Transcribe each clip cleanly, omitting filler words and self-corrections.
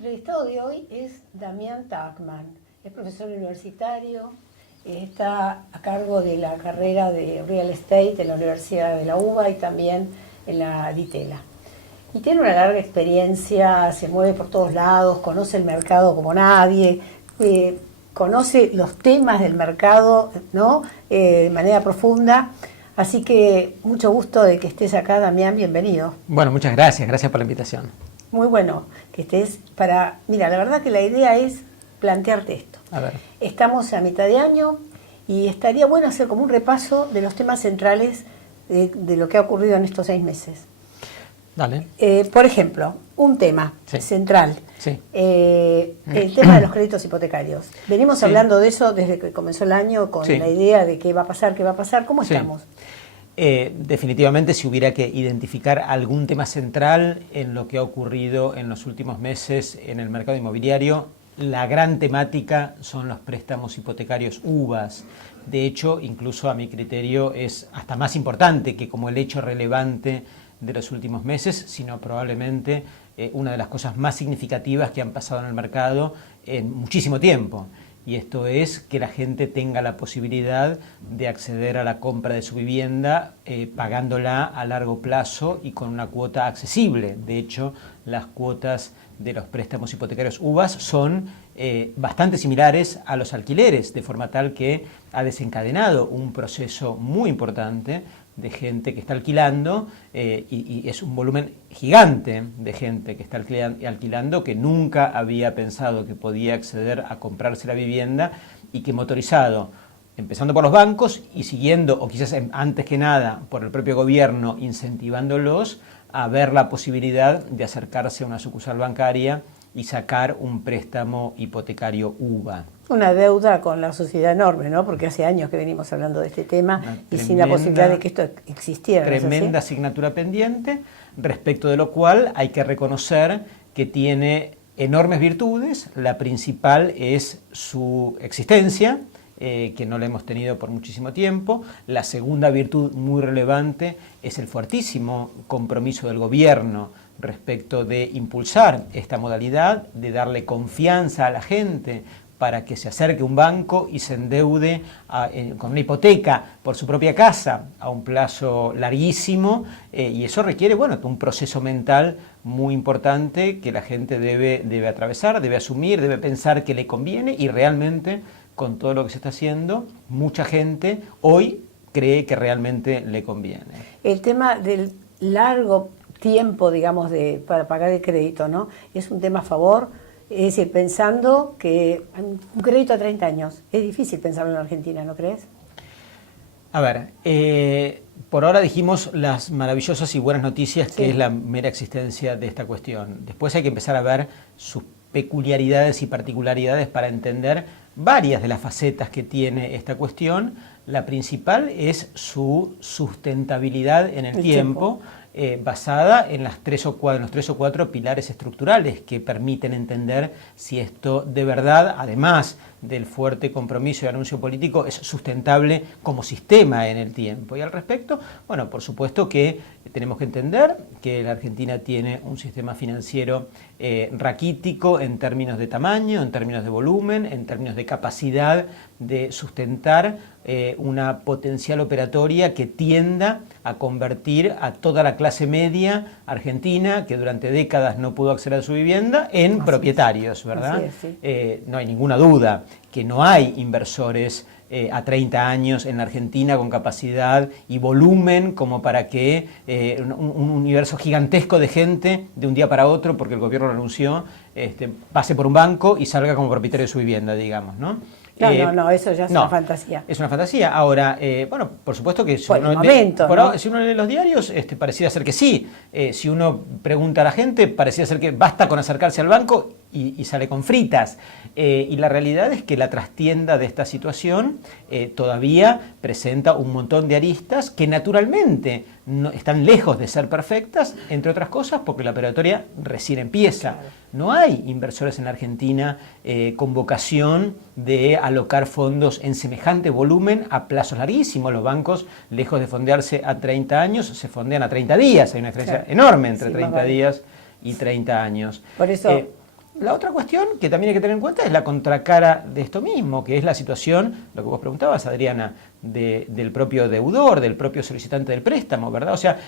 entrevistado de hoy es Damián Tachman. Es profesor universitario, está a cargo de la carrera de Real Estate en la Universidad de la UBA y también en la Ditela. Y tiene una larga experiencia, se mueve por todos lados, conoce el mercado como nadie, conoce los temas del mercado, ¿no? De manera profunda. Así que mucho gusto de que estés acá, Damián, bienvenido. Bueno, muchas gracias, gracias por la invitación. Muy bueno que estés para... Mira, la verdad que la idea es plantearte esto. A ver. Estamos a mitad de año y estaría bueno hacer como un repaso de los temas centrales de lo que ha ocurrido en estos 6 meses. Dale. Por ejemplo, un tema central, el tema de los créditos hipotecarios. Venimos hablando de eso desde que comenzó el año con la idea de qué va a pasar, qué va a pasar. ¿Cómo estamos? Definitivamente, si hubiera que identificar algún tema central en lo que ha ocurrido en los últimos meses en el mercado inmobiliario, la gran temática son los préstamos hipotecarios UVAs. De hecho, incluso a mi criterio es hasta más importante que como el hecho relevante de los últimos meses, sino probablemente una de las cosas más significativas que han pasado en el mercado en muchísimo tiempo. Y esto es que la gente tenga la posibilidad de acceder a la compra de su vivienda pagándola a largo plazo y con una cuota accesible. De hecho, las cuotas de los préstamos hipotecarios UVAs son bastante similares a los alquileres, de forma tal que ha desencadenado un proceso muy importante de gente que está alquilando y es un volumen gigante de gente que está alquilando que nunca había pensado que podía acceder a comprarse la vivienda y que motorizado, empezando por los bancos y siguiendo, o quizás antes que nada, por el propio gobierno incentivándolos a ver la posibilidad de acercarse a una sucursal bancaria y sacar un préstamo hipotecario UVA. Una deuda con la sociedad enorme, ¿no? Porque hace años que venimos hablando de este tema y sin la posibilidad de que esto existiera. Tremenda asignatura pendiente, respecto de lo cual hay que reconocer que tiene enormes virtudes. La principal es su existencia, que no la hemos tenido por muchísimo tiempo. La segunda virtud muy relevante es el fuertísimo compromiso del gobierno respecto de impulsar esta modalidad, de darle confianza a la gente para que se acerque a un banco y se endeude con una hipoteca por su propia casa a un plazo larguísimo, y eso requiere, bueno, un proceso mental muy importante que la gente debe atravesar, debe asumir, debe pensar que le conviene, y realmente con todo lo que se está haciendo, mucha gente hoy cree que realmente le conviene. El tema del largo tiempo, digamos, para pagar el crédito, ¿no? Es un tema a favor. Es decir, pensando que un crédito a 30 años, es difícil pensarlo en Argentina, ¿no crees? A ver, por ahora dijimos las maravillosas y buenas noticias que es la mera existencia de esta cuestión. Después hay que empezar a ver sus peculiaridades y particularidades para entender varias de las facetas que tiene esta cuestión. La principal es su sustentabilidad en el tiempo. Basada en los 3 o 4 pilares estructurales que permiten entender si esto de verdad, además del fuerte compromiso y anuncio político, es sustentable como sistema en el tiempo. Y al respecto, bueno, por supuesto que tenemos que entender que la Argentina tiene un sistema financiero raquítico en términos de tamaño, en términos de volumen, en términos de capacidad de sustentar una potencial operatoria que tienda a convertir a toda la clase media argentina, que durante décadas no pudo acceder a su vivienda, en propietarios, ¿verdad? No hay ninguna duda que no hay inversores a 30 años en la Argentina con capacidad y volumen como para que un universo gigantesco de gente de un día para otro, porque el gobierno lo anunció, pase por un banco y salga como propietario de su vivienda, digamos, ¿no? No, eso ya es una fantasía. Es una fantasía. Ahora, bueno, por supuesto que si uno lee los diarios, pareciera ser que sí. Si uno pregunta a la gente, pareciera ser que basta con acercarse al banco y sale con fritas. Y la realidad es que la trastienda de esta situación todavía presenta un montón de aristas que naturalmente no, están lejos de ser perfectas, entre otras cosas porque la operatoria recién empieza. No hay inversores en la Argentina con vocación de alocar fondos en semejante volumen a plazos larguísimos. Los bancos, lejos de fondearse a 30 años, se fondean a 30 días. Hay una diferencia enorme entre 30 días y 30 años. Por eso la otra cuestión que también hay que tener en cuenta es la contracara de esto mismo, que es la situación, lo que vos preguntabas, Adriana, del propio deudor, del propio solicitante del préstamo, ¿verdad? O sea,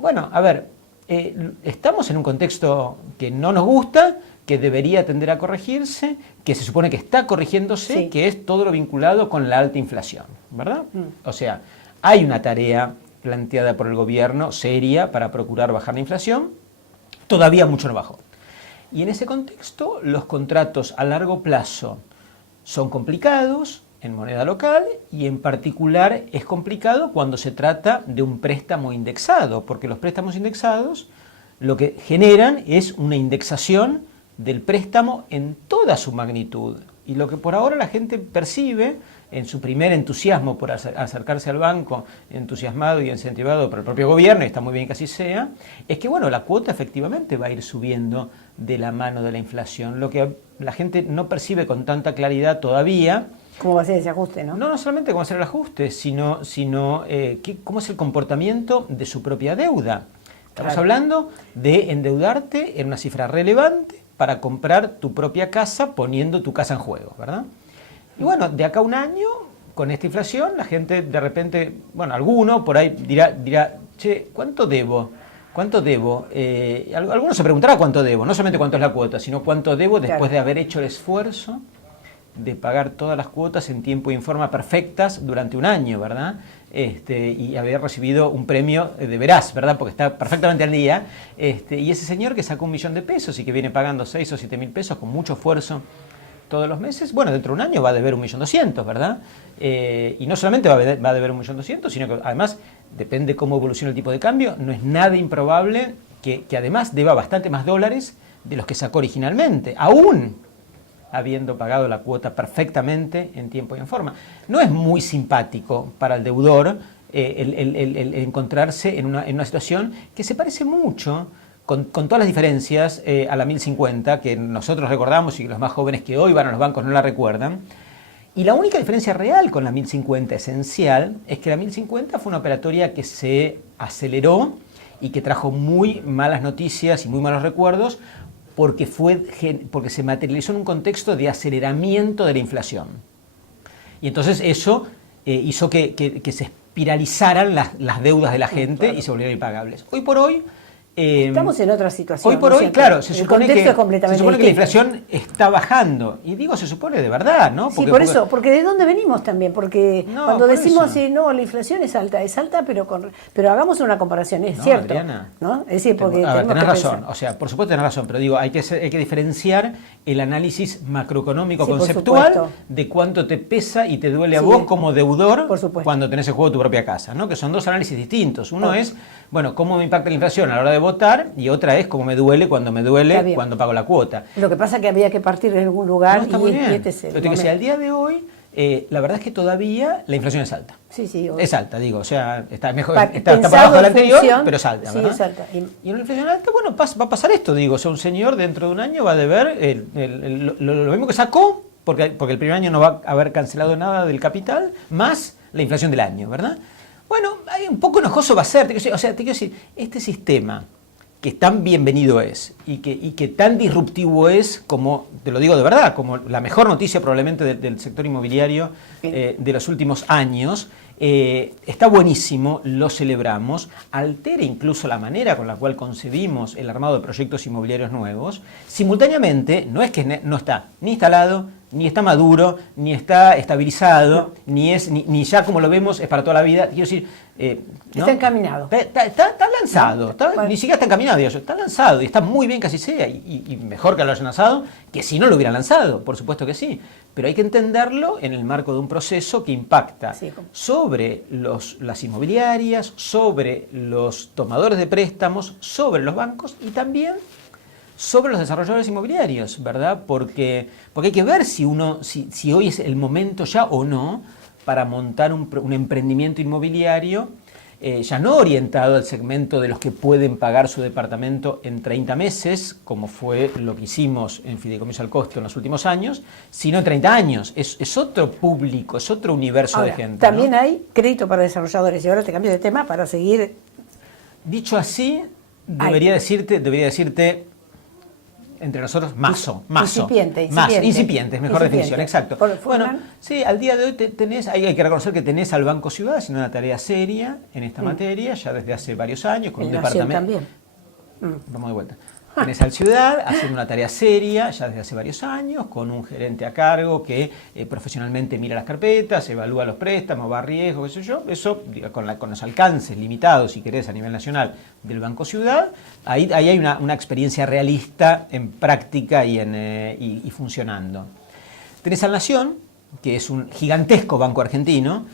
bueno, a ver, estamos en un contexto que no nos gusta, que debería tender a corregirse, que se supone que está corrigiéndose, sí, que es todo lo vinculado con la alta inflación, ¿verdad? O sea, hay una tarea planteada por el gobierno seria para procurar bajar la inflación, todavía mucho no bajó. Y en ese contexto, los contratos a largo plazo son complicados en moneda local y en particular es complicado cuando se trata de un préstamo indexado, porque los préstamos indexados lo que generan es una indexación del préstamo en toda su magnitud. Y lo que por ahora la gente percibe en su primer entusiasmo por acercarse al banco, entusiasmado y incentivado por el propio gobierno, y está muy bien que así sea, es que bueno, la cuota efectivamente va a ir subiendo de la mano de la inflación. Lo que la gente no percibe con tanta claridad todavía. ¿Cómo va a ser ese ajuste, no? No solamente cómo va a ser el ajuste, sino cómo es el comportamiento de su propia deuda. Estamos hablando de endeudarte en una cifra relevante para comprar tu propia casa poniendo tu casa en juego, ¿verdad? Y bueno, de acá a un año, con esta inflación, la gente de repente, bueno, alguno por ahí dirá, che, ¿cuánto debo? ¿Cuánto debo? Alguno se preguntará cuánto debo, no solamente cuánto es la cuota, sino cuánto debo después de haber hecho el esfuerzo de pagar todas las cuotas en tiempo y en forma perfectas durante un año, ¿verdad? Y haber recibido un premio de veraz, ¿verdad? Porque está perfectamente al día. Y ese señor que sacó 1.000.000 de pesos y que viene pagando 6 o 7.000 pesos con mucho esfuerzo todos los meses, bueno, dentro de un año va a deber 1.200.000, ¿verdad? Y no solamente va a deber 1.200.000, sino que además, depende cómo evolucione el tipo de cambio, no es nada improbable que además deba bastante más dólares de los que sacó originalmente, aún habiendo pagado la cuota perfectamente en tiempo y en forma. No es muy simpático para el deudor el encontrarse en una situación que se parece mucho, con todas las diferencias, a la 1050, que nosotros recordamos y que los más jóvenes que hoy van a los bancos no la recuerdan. Y la única diferencia real con la 1050 esencial es que la 1050 fue una operatoria que se aceleró y que trajo muy malas noticias y muy malos recuerdos porque se materializó en un contexto de aceleramiento de la inflación. Y entonces eso hizo que se espiralizaran las deudas de la gente y se volvieran impagables. Hoy por hoy estamos en otra situación. Hoy por hoy, claro, se supone que la inflación está bajando. Y digo, se supone de verdad, ¿no? Porque ¿de dónde venimos también? Porque cuando decimos no, la inflación es alta, pero hagamos una comparación, es cierto, Adriana, ¿no? Es decir, porque tenés razón, o sea, por supuesto tenés razón, pero digo, hay que diferenciar el análisis macroeconómico conceptual de cuánto te pesa y te duele a vos como deudor cuando tenés en juego tu propia casa, ¿no? Que son dos análisis distintos. Uno es, bueno, cómo me impacta la inflación a la hora de votar, y otra es cómo me duele cuando pago la cuota. Lo que pasa es que había que partir de algún lugar y este es el momento. Que sea, al día de hoy, la verdad es que todavía la inflación es alta. Sí, es alta, digo, o sea, está mejor, está por abajo de la anterior, pero es alta, ¿verdad? Es alta. Y una inflación alta, bueno, va a pasar esto, digo, o sea, un señor dentro de un año va a deber lo mismo que sacó, porque el primer año no va a haber cancelado nada del capital, más la inflación del año, ¿verdad? Bueno, un poco enojoso va a ser, te quiero decir, este sistema que tan bienvenido es y que tan disruptivo es, como, te lo digo de verdad, como la mejor noticia probablemente del sector inmobiliario de los últimos años, está buenísimo, lo celebramos, altera incluso la manera con la cual concebimos el armado de proyectos inmobiliarios nuevos. Simultáneamente, no es que no está ni instalado, ni está maduro, ni está estabilizado, ni ya como lo vemos es para toda la vida. Quiero decir, ¿no? Está encaminado. Está lanzado, ni siquiera está encaminado, está lanzado y está muy bien que así sea, y mejor que lo hayan lanzado que si no lo hubieran lanzado, por supuesto que sí. Pero hay que entenderlo en el marco de un proceso que impacta sobre las inmobiliarias, sobre los tomadores de préstamos, sobre los bancos y también sobre los desarrolladores inmobiliarios, ¿verdad? Porque hay que ver si hoy es el momento ya o no para montar un emprendimiento inmobiliario, ya no orientado al segmento de los que pueden pagar su departamento en 30 meses, como fue lo que hicimos en Fideicomiso al Costo en los últimos años, sino en 30 años. Es otro público, es otro universo de gente. También hay crédito para desarrolladores, y ahora te cambio de tema para seguir. Dicho así, debería decirte entre nosotros, mazo. Incipiente, es mejor definición, exacto. Bueno, sí, al día de hoy hay que reconocer que tenés al Banco Ciudad haciendo una tarea seria en esta materia, ya desde hace varios años, con un departamento. También. Vamos de vuelta. Tenés al Ciudad haciendo una tarea seria ya desde hace varios años, con un gerente a cargo que profesionalmente mira las carpetas, evalúa los préstamos, va a riesgo, qué sé yo. Eso, con los alcances limitados, si querés, a nivel nacional del Banco Ciudad, ahí hay una experiencia realista en práctica y funcionando. Tenés al Nación, que es un gigantesco banco argentino,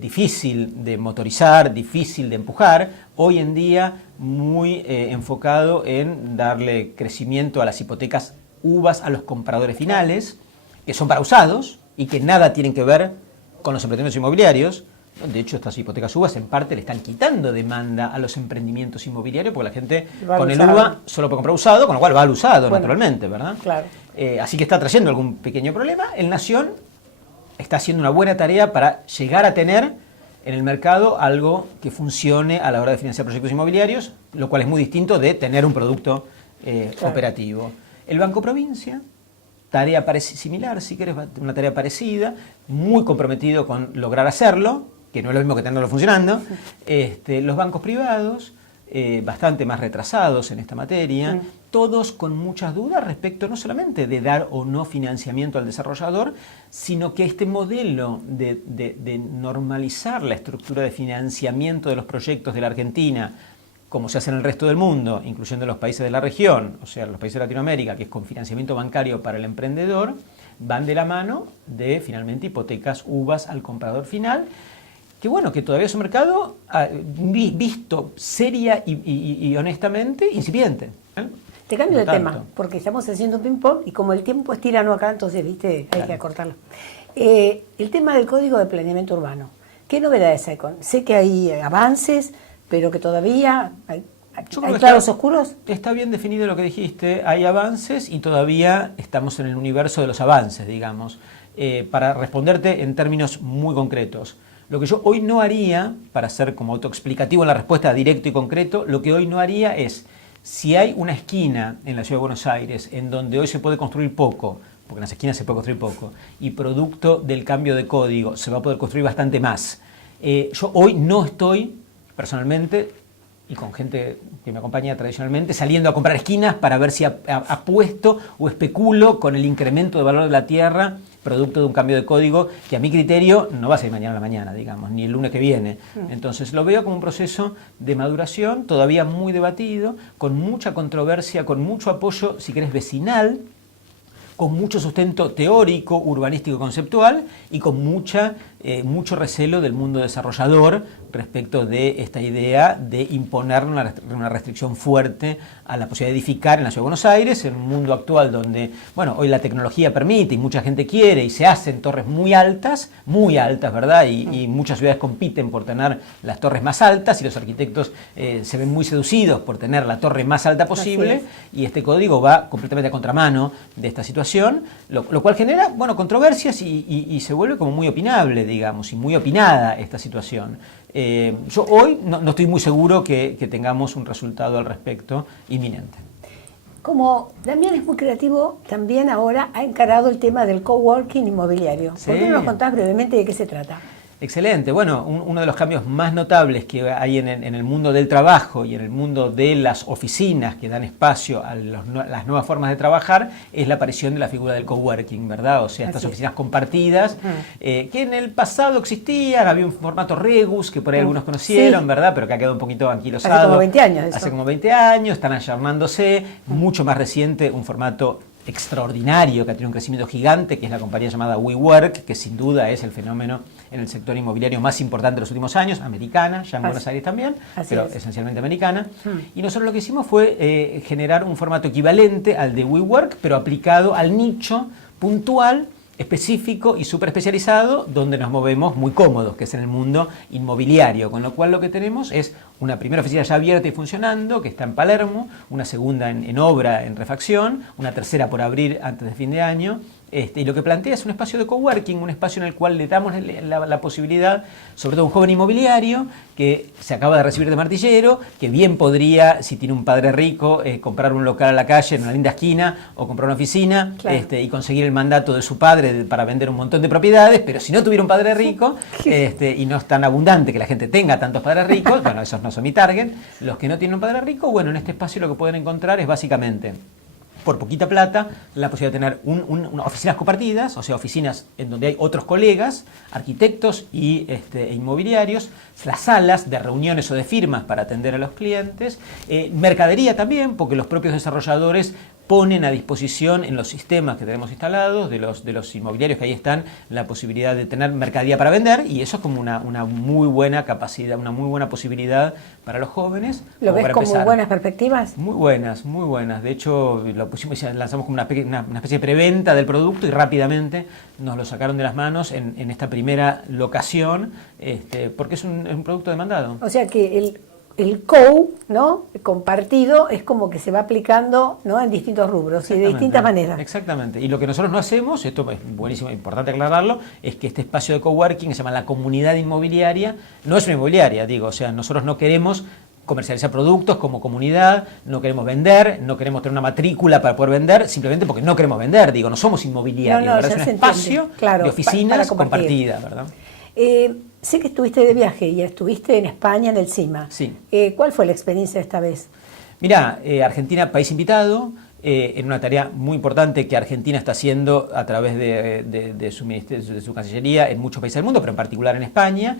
difícil de motorizar, difícil de empujar, hoy en día muy enfocado en darle crecimiento a las hipotecas UVAs a los compradores finales, que son para usados y que nada tienen que ver con los emprendimientos inmobiliarios. De hecho, estas hipotecas UVAs en parte le están quitando demanda a los emprendimientos inmobiliarios porque la gente con el UVA solo puede comprar usado, con lo cual va al usado, naturalmente, ¿verdad? Claro. Así que está trayendo algún pequeño problema. El Nación está haciendo una buena tarea para llegar a tener en el mercado algo que funcione a la hora de financiar proyectos inmobiliarios, lo cual es muy distinto de tener un producto operativo. El Banco Provincia, tarea similar, si querés, una tarea parecida, muy comprometido con lograr hacerlo, que no es lo mismo que tenerlo funcionando. Los bancos privados, bastante más retrasados en esta materia, todos con muchas dudas respecto no solamente de dar o no financiamiento al desarrollador, sino que este modelo de normalizar la estructura de financiamiento de los proyectos de la Argentina, como se hace en el resto del mundo, incluyendo los países de la región, o sea, los países de Latinoamérica, que es con financiamiento bancario para el emprendedor, van de la mano de, finalmente, hipotecas UVAs al comprador final, que bueno, que todavía es un mercado visto seria y honestamente incipiente. Te cambio de tema, porque estamos haciendo ping-pong y como el tiempo es tirano acá, entonces, viste, hay que acortarlo. El tema del Código de Planeamiento Urbano. ¿Qué novedades hay? Sé que hay avances, pero que todavía hay claros oscuros. Está bien definido lo que dijiste, hay avances y todavía estamos en el universo de los avances, digamos. Para responderte en términos muy concretos. Lo que yo hoy no haría, para ser como autoexplicativo en la respuesta directo y concreto, lo que hoy no haría es, si hay una esquina en la Ciudad de Buenos Aires en donde hoy se puede construir poco, porque en las esquinas se puede construir poco, y producto del cambio de código se va a poder construir bastante más. Yo hoy no estoy, personalmente, y con gente que me acompaña tradicionalmente, saliendo a comprar esquinas para ver si apuesto o especulo con el incremento de valor de la tierra producto de un cambio de código que a mi criterio no va a ser mañana a la mañana, digamos, ni el lunes que viene. Entonces lo veo como un proceso de maduración todavía muy debatido, con mucha controversia, con mucho apoyo, si querés, vecinal, con mucho sustento teórico, urbanístico, conceptual y con mucho recelo del mundo desarrollador respecto de esta idea de imponer una restricción fuerte a la posibilidad de edificar en la Ciudad de Buenos Aires, en un mundo actual donde, bueno, hoy la tecnología permite y mucha gente quiere y se hacen torres muy altas, ¿verdad? Y muchas ciudades compiten por tener las torres más altas y los arquitectos se ven muy seducidos por tener la torre más alta posible y este código va completamente a contramano de esta situación, lo cual genera, bueno, controversias y se vuelve como muy opinable, digamos, y muy opinada esta situación. Yo hoy no estoy muy seguro que tengamos un resultado al respecto inminente. Como Damián es muy creativo, también ahora ha encarado el tema del coworking inmobiliario. Sí. ¿Por qué no nos contás brevemente de qué se trata? Excelente. Bueno, uno de los cambios más notables que hay en el mundo del trabajo y en el mundo de las oficinas que dan espacio a las nuevas formas de trabajar es la aparición de la figura del coworking, ¿verdad? O sea, estas oficinas compartidas que en el pasado existían, había un formato Regus que por ahí algunos conocieron, ¿verdad? Pero que ha quedado un poquito anquilosado. Hace como 20 años. Hace como 20 años, están ayornándose. Mucho más reciente, un formato extraordinario que ha tenido un crecimiento gigante, que es la compañía llamada WeWork, que sin duda es el fenómeno en el sector inmobiliario más importante de los últimos años, americana, ya en Buenos Aires también, pero esencialmente americana. Y nosotros lo que hicimos fue generar un formato equivalente al de WeWork, pero aplicado al nicho puntual, específico y súper especializado, donde nos movemos muy cómodos, que es en el mundo inmobiliario, con lo cual lo que tenemos es una primera oficina ya abierta y funcionando, que está en Palermo, una segunda en obra, en refacción, una tercera por abrir antes de fin de año, Y lo que plantea es un espacio de coworking, un espacio en el cual le damos la posibilidad, sobre todo a un joven inmobiliario que se acaba de recibir de martillero, que bien podría, si tiene un padre rico, comprar un local a la calle en una linda esquina o comprar una oficina, claro, y conseguir el mandato de su padre para vender un montón de propiedades, pero si no tuviera un padre rico y no es tan abundante que la gente tenga tantos padres ricos, bueno, esos no son mi target, los que no tienen un padre rico, bueno, en este espacio lo que pueden encontrar es básicamente, por poquita plata, la posibilidad de tener oficinas compartidas, o sea, oficinas en donde hay otros colegas, arquitectos e inmobiliarios, las salas de reuniones o de firmas para atender a los clientes, mercadería también, porque los propios desarrolladores ponen a disposición en los sistemas que tenemos instalados de los inmobiliarios que ahí están la posibilidad de tener mercadería para vender, y eso es como una muy buena capacidad, una muy buena posibilidad para los jóvenes. ¿Lo ves como buenas perspectivas? Muy buenas, muy buenas. De hecho, lo pusimos y lanzamos como una especie de preventa del producto y rápidamente nos lo sacaron de las manos en esta primera locación, porque es un producto demandado. O sea que el co, ¿no?, compartido, es como que se va aplicando, ¿no?, en distintos rubros y de distintas maneras. Exactamente. Y lo que nosotros no hacemos, esto es buenísimo, importante aclararlo, es que este espacio de coworking, que se llama la comunidad inmobiliaria, no es una inmobiliaria, digo, o sea, nosotros no queremos comercializar productos como comunidad, no queremos vender, no queremos tener una matrícula para poder vender, simplemente porque no queremos vender, digo, no somos inmobiliarios, ¿verdad? Es un espacio de oficinas compartidas, ¿verdad? Sé que estuviste de viaje y estuviste en España, en el CIMA. Sí. ¿Cuál fue la experiencia esta vez? Mirá, Argentina, país invitado, en una tarea muy importante que Argentina está haciendo a través de su ministerio, de su Cancillería en muchos países del mundo, pero en particular en España,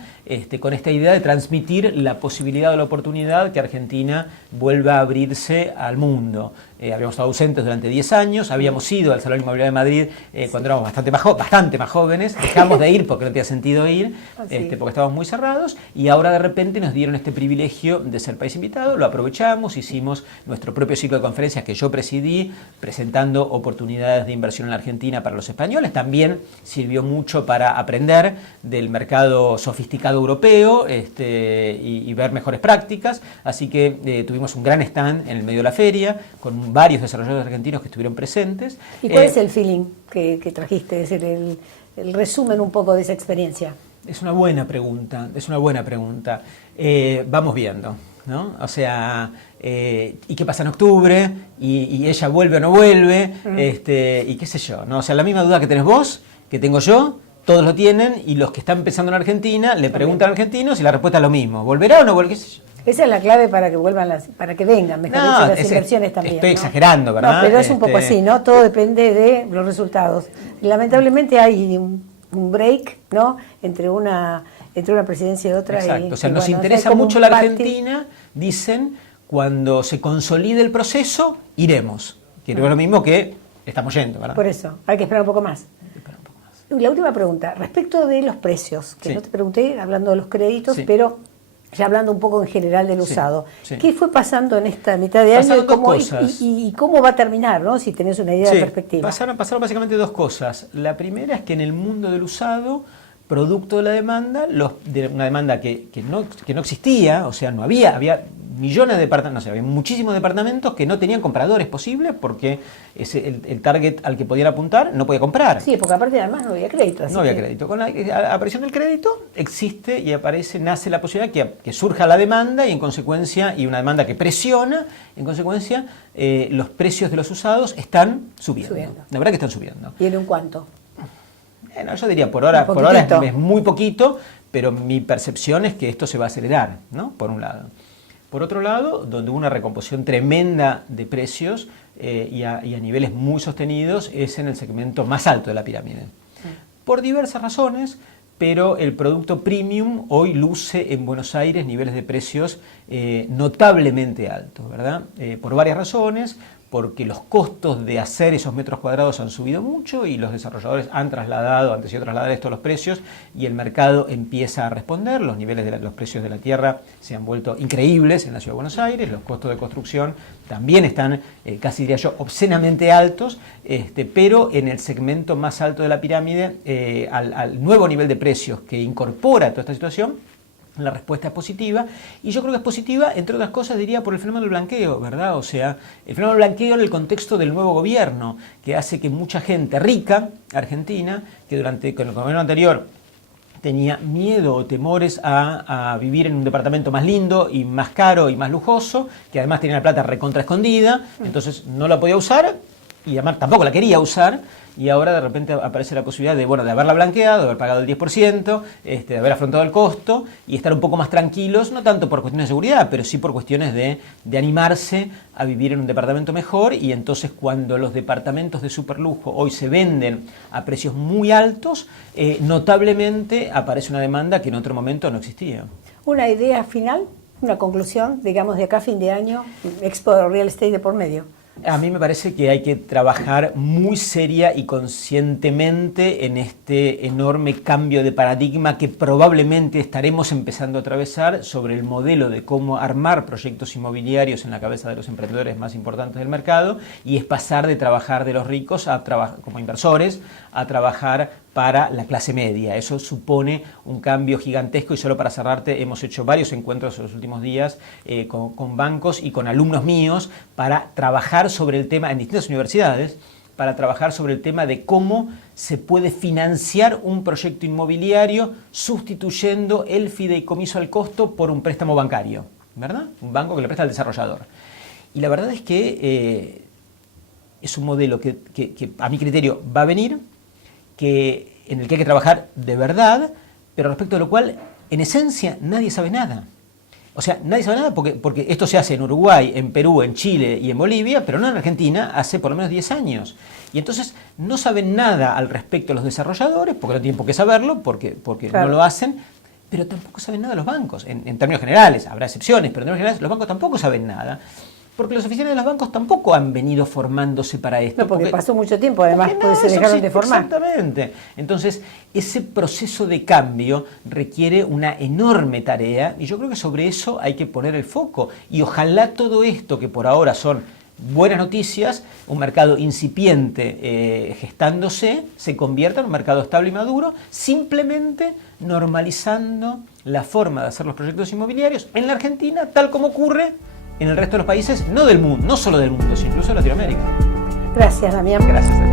con esta idea de transmitir la posibilidad o la oportunidad que Argentina vuelva a abrirse al mundo. Habíamos estado ausentes durante 10 años, habíamos ido al Salón Inmobiliario de Madrid cuando éramos bastante más jóvenes, dejamos de ir porque no tenía sentido ir, porque estábamos muy cerrados, y ahora de repente nos dieron este privilegio de ser país invitado, lo aprovechamos, hicimos nuestro propio ciclo de conferencias que yo presidí, presentando oportunidades de inversión en la Argentina para los españoles. También sirvió mucho para aprender del mercado sofisticado europeo y ver mejores prácticas, así que tuvimos un gran stand en el medio de la feria, con varios desarrolladores argentinos que estuvieron presentes. ¿Y cuál es el feeling que trajiste? Es el resumen un poco de esa experiencia. Es una buena pregunta, vamos viendo, ¿no? O sea, ¿y qué pasa en octubre? ¿Y ella vuelve o no vuelve? Y qué sé yo, ¿no? O sea, la misma duda que tenés vos, que tengo yo, todos lo tienen, y los que están pensando en Argentina le preguntan a argentinos y la respuesta es lo mismo. ¿Volverá o no volverá? ¿Qué sé yo? Esa es la clave para que vuelvan para que vengan, mejor dicho, las inversiones también. Estoy exagerando, ¿verdad? No, pero es un poco así, ¿no? Todo depende de los resultados. Lamentablemente hay un break, ¿no?, entre una presidencia y otra. Exacto, o sea, nos interesa mucho la Argentina, dicen, cuando se consolide el proceso, iremos. Que no es lo mismo que estamos yendo, ¿verdad? Por eso, hay que esperar un poco más. La última pregunta, respecto de los precios, que no te pregunté, hablando de los créditos, pero ya hablando un poco en general del usado. ¿Qué fue pasando en esta mitad de año y cómo va a terminar, ¿no?, si tenés una idea de perspectiva? Pasaron básicamente dos cosas. La primera es que en el mundo del usado, producto de la demanda, de una demanda que no existía, o sea, no había millones de departamentos, había muchísimos departamentos que no tenían compradores posibles porque el target al que podían apuntar no podía comprar. Sí, porque aparte además no había crédito. No había crédito. Con la aparición del crédito existe y nace la posibilidad que surja la demanda y en consecuencia, y una demanda que presiona, en consecuencia los precios de los usados están subiendo. La verdad que están subiendo. ¿Y en un cuánto? Bueno, yo diría por ahora es muy poquito, pero mi percepción es que esto se va a acelerar, ¿no?, por un lado. Por otro lado, donde hubo una recomposición tremenda de precios y a niveles muy sostenidos es en el segmento más alto de la pirámide. Por diversas razones, pero el producto premium hoy luce en Buenos Aires niveles de precios notablemente altos, ¿verdad? Por varias razones. Porque los costos de hacer esos metros cuadrados han subido mucho y los desarrolladores han decidido trasladar esto a los precios y el mercado empieza a responder. Los niveles de los precios de la tierra se han vuelto increíbles en la Ciudad de Buenos Aires, los costos de construcción también están, casi diría yo, obscenamente altos, pero en el segmento más alto de la pirámide, al nuevo nivel de precios que incorpora toda esta situación, La respuesta es positiva, y yo creo que es positiva, entre otras cosas, diría, por el fenómeno del blanqueo, ¿verdad? O sea, el fenómeno del blanqueo en el contexto del nuevo gobierno, que hace que mucha gente rica, argentina, que con el gobierno anterior tenía miedo o temores a vivir en un departamento más lindo y más caro y más lujoso, que además tenía la plata recontra escondida, entonces no la podía usar, y además tampoco la quería usar, y ahora de repente aparece la posibilidad de, bueno, de haberla blanqueado, de haber pagado el 10%, de haber afrontado el costo y estar un poco más tranquilos, no tanto por cuestiones de seguridad, pero sí por cuestiones de animarse a vivir en un departamento mejor. Y entonces, cuando los departamentos de superlujo hoy se venden a precios muy altos, notablemente aparece una demanda que en otro momento no existía. Una idea final, una conclusión, digamos, de acá a fin de año, Expo de Real Estate de por medio. A mí me parece que hay que trabajar muy seria y conscientemente en este enorme cambio de paradigma que probablemente estaremos empezando a atravesar sobre el modelo de cómo armar proyectos inmobiliarios en la cabeza de los emprendedores más importantes del mercado, y es pasar de trabajar de los ricos a trabajar como inversores a trabajar para la clase media. Eso supone un cambio gigantesco, y solo para cerrarte, hemos hecho varios encuentros en los últimos días con bancos y con alumnos míos para trabajar sobre el tema en distintas universidades, para trabajar sobre el tema de cómo se puede financiar un proyecto inmobiliario sustituyendo el fideicomiso al costo por un préstamo bancario, ¿verdad? Un banco que le presta al desarrollador. Y la verdad es que es un modelo que a mi criterio va a venir, en el que hay que trabajar de verdad, pero respecto a lo cual, en esencia, nadie sabe nada. O sea, nadie sabe nada porque esto se hace en Uruguay, en Perú, en Chile y en Bolivia, pero no en Argentina hace por lo menos 10 años. Y entonces no saben nada al respecto los desarrolladores, porque no tienen por qué saberlo, porque claro, no lo hacen, pero tampoco saben nada los bancos. En términos generales, habrá excepciones, pero en términos generales los bancos tampoco saben nada. Porque los oficiales de los bancos tampoco han venido formándose para esto. No, porque pasó mucho tiempo, además, porque se dejaron de formar. Exactamente. Entonces, ese proceso de cambio requiere una enorme tarea, y yo creo que sobre eso hay que poner el foco. Y ojalá todo esto, que por ahora son buenas noticias, un mercado incipiente gestándose, se convierta en un mercado estable y maduro, simplemente normalizando la forma de hacer los proyectos inmobiliarios en la Argentina, tal como ocurre en el resto de los países, no del mundo, no solo del mundo, sino incluso de Latinoamérica. Gracias, Damián. Gracias.